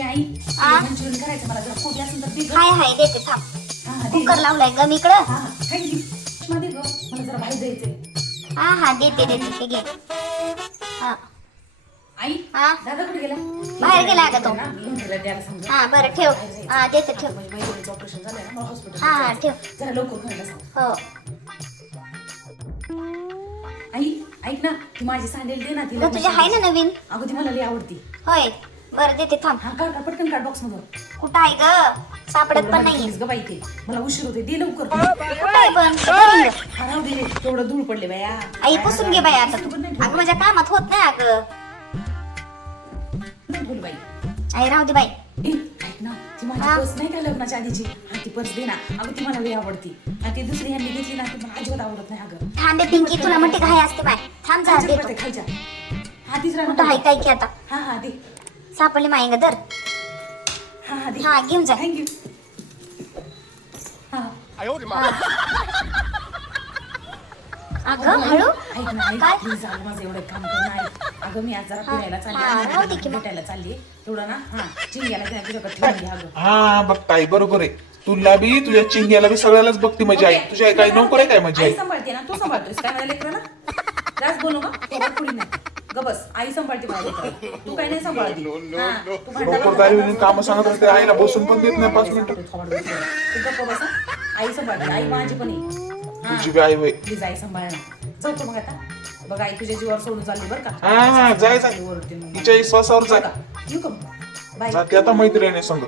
आई Manchurian करायचं मला जर कोबी असेल तर दे गं. हाय देते थांब. हा दे कुकर लावलाय ग मी इकडं. हा काय दे मध्ये गं मला जरा बाहेर जायचंय. हा देते हे घे. हा आई हा दादा कुठे गेला? बाहेर गेला का तो? द्यायला सांगा. हा बरं ठेव. हा देते ठेव. माझ्या बहिणीचं ऑपरेशन झालंय ना मला हॉस्पिटल. हा ठेव. जरा लवकर खायला सांग. हो आई ऐक ना ती माझी सँडल दे ना तिला. तुझ्या आहे ना नवीन? अगं ती मला लई आवडती. होय बरं देते थांब. हा काढ पटकन काढ बॉक्स मधून. कुठं आहे ग? सापडत पण नाही. ग बाई ते मला उशीर होते दे लवकर. कुठं आहे पण? हा राहू दे रे तेवढं धूळ पडले बाया. आई पुसून घे बाई आता तू. अगं माझ्या कामात होत नाही अगं. बोल बाई. आई राहू दे बाई. ऐक ना ती माझी पर्स नाही का लग्नाच्या आधीची हा ती पर्स दे ना. अगं ती मला लई आवडती आणि ती दुसरी ह्यांनी घेतली ना ती मला अजिबात आवडत नाही. अगं थांबे पिंकी तुला म्हणते घाई असते बाय. थांब जा खायच्या देतो. पडते, खायच्या. हा तिसरा कुठं आहे काय की आता? हा हा दे. सापडली मायंग दर. हा हा दे. हा घेऊन जा. थँक्यू. हा अगं हळू. ऐक ना काय? ऐक प्लीज अगं माझं एवढं काम कर ना ऐक. अगं मी आज जरा फिरायला राहू दे की चालली मग. भेटायला चालली तेवढं ना. हा चिंग्याला घ्या तुझ्याकडे ठेवून घे अगं. हा बघ ताई बरोबर आहे. तुला बी तुझ्या चिंग्याला बी सगळ्यालाच बघती माझी आई. तुझी आई काय नोकर आहे काय माझी आई? आई सांभाळते ना तू सांभाळतोस काय माझ्या लेकराला? जास्त बोलू का पुढे नाही ग बस. आई सांभाळते माझ्या लेकराला. तू काय नाही सांभाळते. हा, तू भांडायला नोकरदारी म्हणून काम सांगत असते आईला बसून पण देत नाही 5 मिनिटं. तू गप्प बस हं. आई सांभाळते आई माझी पण आहे. हा तुझी बी आई होय. प्लीज आई सांभाळ ना. जाऊ मग आता बघ आई तुझ्या जीवावर सोडून चालली बरं का. हा जाय जाय ओरडते मग. तिच्या विश्वासावर जाय. येऊ का बाय. जाते आता मैत्रिणी संग.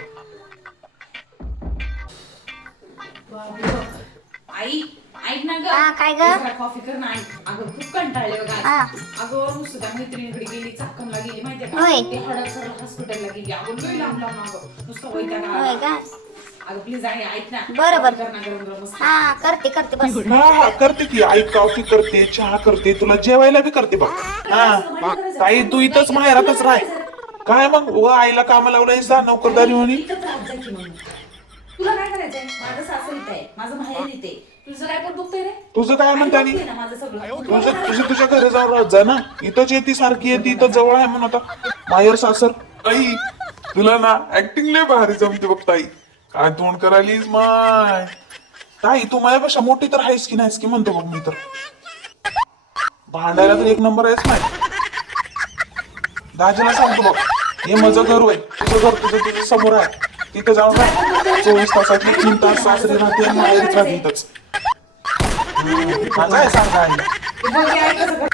आई ऐक ना ग. हा, काय ग? जरा कॉफी कर ना आई. अगं खूप कंटाळले बघा हा. आज. अगं नुसतं त्या मैत्रिणीकडे गेली चाकणला गेली माहितीये का? होय. ते हडपसर हॉस्पिटलला गेली. अगं लई लांब लांब अगं नुसतं वैताग आला. होय का? अगं प्लीज आई ऐक ना. बरं, बरं. कर ना गरम गरम मस्त. हा करते बस. हा करते की आई कॉफी करते चहा करते तुला जेवायला बी करते बघ. हा ताई तू इथंच माहेरातच राह. काय मग व आईला कामाला लावलंय जा नोकरदारी म्हणे. इथंच राहत जा की मग. तुला काय करायचंय? माझं सासू इथे आहे माझं माहेर इथे. तुझं काय पण दुखतंय रे? तुझं काय म्हणता आई बघते ना माझं सगळं. तुझ्या घरी जाऊन राहत जा ना. इथंच येते सारखी येते इथं जवळ आहे म्हणून आता माहेर सासर. आई तुला ना ऍक्टिंग लय भारी जमते बघ ताई. काय तोंड करायलीस माय. ताई तू माझ्यापेक्षा मोठी तर आहेस की नाहीस की म्हणतो बघ मी तर. भांडायला तर एक नंबर आहेस नाही. दाजीला सांगतो बघ हे माझं घर होय. तुझं घर तुझं समोर आहे. तिथं जाऊन राह. 24 तासातली 3 तास सासरी राहते आणि माहेरीच राहते इथंच. माझा आहे सांगा आई. बघ, आई कसं करते.